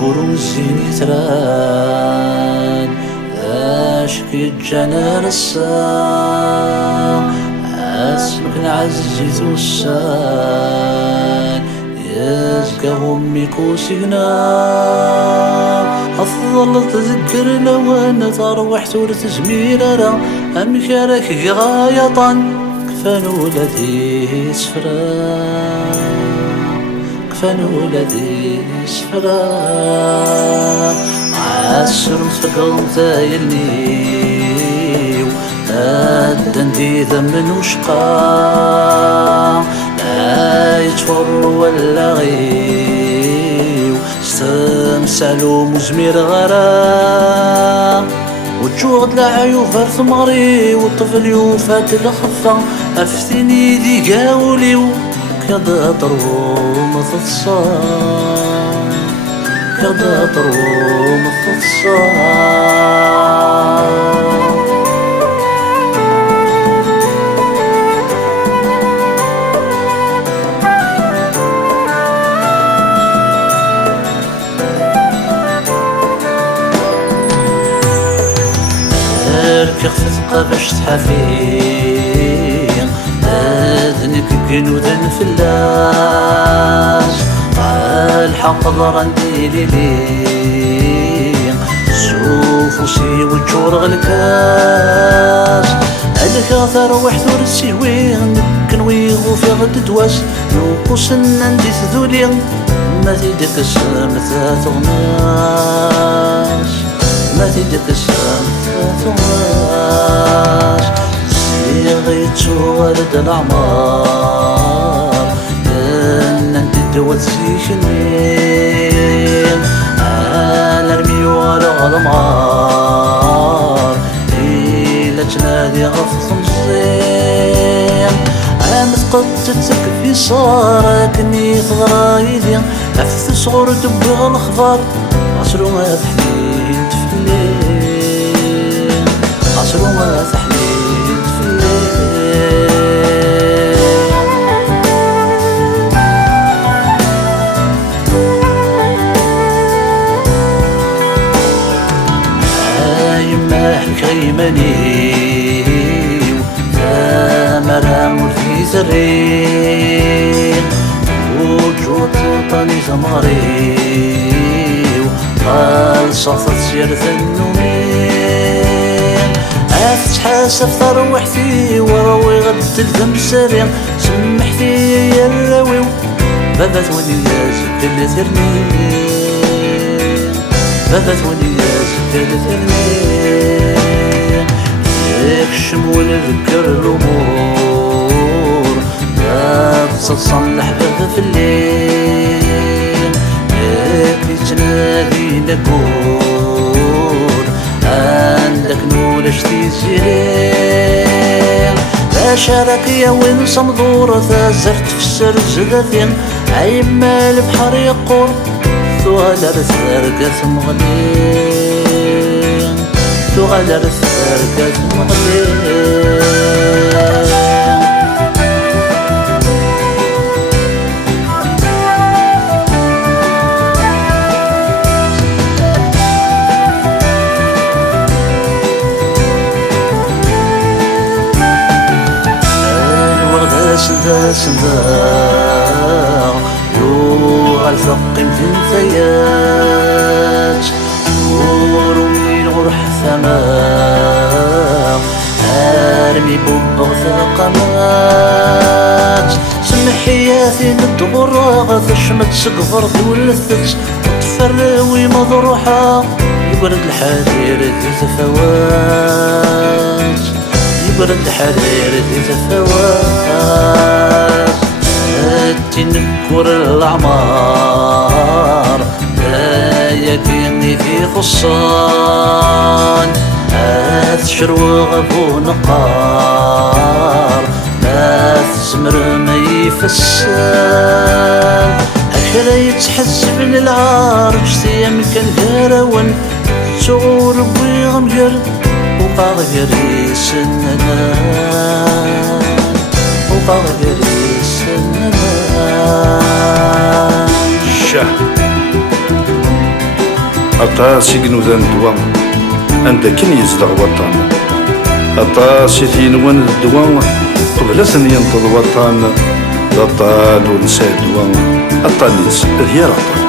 كروزين يتران اشكي جانا رسا اسمك نعزي توسان يزكى امي كوسينا افضل تذكر لو انا تروحت ورتزمير امك راك غايطا كفان ولدي سفران كفان ولدي سفران عسر فقلت يلني أدنتي ذمن وشقا لا يتفر ولا غيو استمسالو مزمير غرا وتجوغ دلعيو فرث مغري والطفل يوفات الخفا أفتني ذي قاوليو كذا طروم تصان كذا طروم تصان كخفت قبش تحفين أذنك جنودا فلاس الحق ضرندي ليلين سوف وسي وجور غلكاس عليك غثر وحث ورسيوين كنوي غوفي غد دواس نوقوس ندي ذولين ما تيدك السامة تغناس ما تيدك السامة صيغيت ورد الأعمار كان انت دوت زيشنين أنا ارمي ورا غلمار إلا تنادي غفص مزين عامت قدتك في صارك اني ثغرايدي عفت صغور دبي غالخضار عصرو ما تحلين تفلين عصرو ما تحلين تفلين يما حكيمانيو تامرام في زرين وجود طني زماريو قال صفت سيرة النومين عفت حاسب ثروحتي وراوي غد تلزم سريع سمحتي يا الراوي بابا ثوني يا زكا اللي ثرني بابا ثوني يا زكا اللي ثرني يكشم ونذكر الأمور لا تصلح بابا في الليل يكفي تنادي نقول عندك نولش تيزيرين لا شارك يا وين صمدورة زرت في السرز ذاثين عيما البحر يقول ثغالر الثرقة مغلين ثغالر الثرقة مغلين سندا يوغ الفقم في الثيات نور من غرح ثماء ارمي بوبغ ثقمات سمحياتي ندغر غثشمت سقفر ثولثت وتفروي مضروحة يبرد الحرير ذي ثفوات يبرد الحرير ذي ثفوات تنكر الأعمار لا يكيني في خصان أثشر وغفو نقار ما تزمر ما يفسان أكلا يتحسب للعارج ثيام كالهراون صغور بيغمجر وقاغر يسننا وقاغر يسننا شاه أطاس يقنوذان الدوا عند كن يزدغ وطن أطاس يتينوان الدوا قبل أن ينتظ وطن لطال ونسى الدوا الطاليس ذي رطن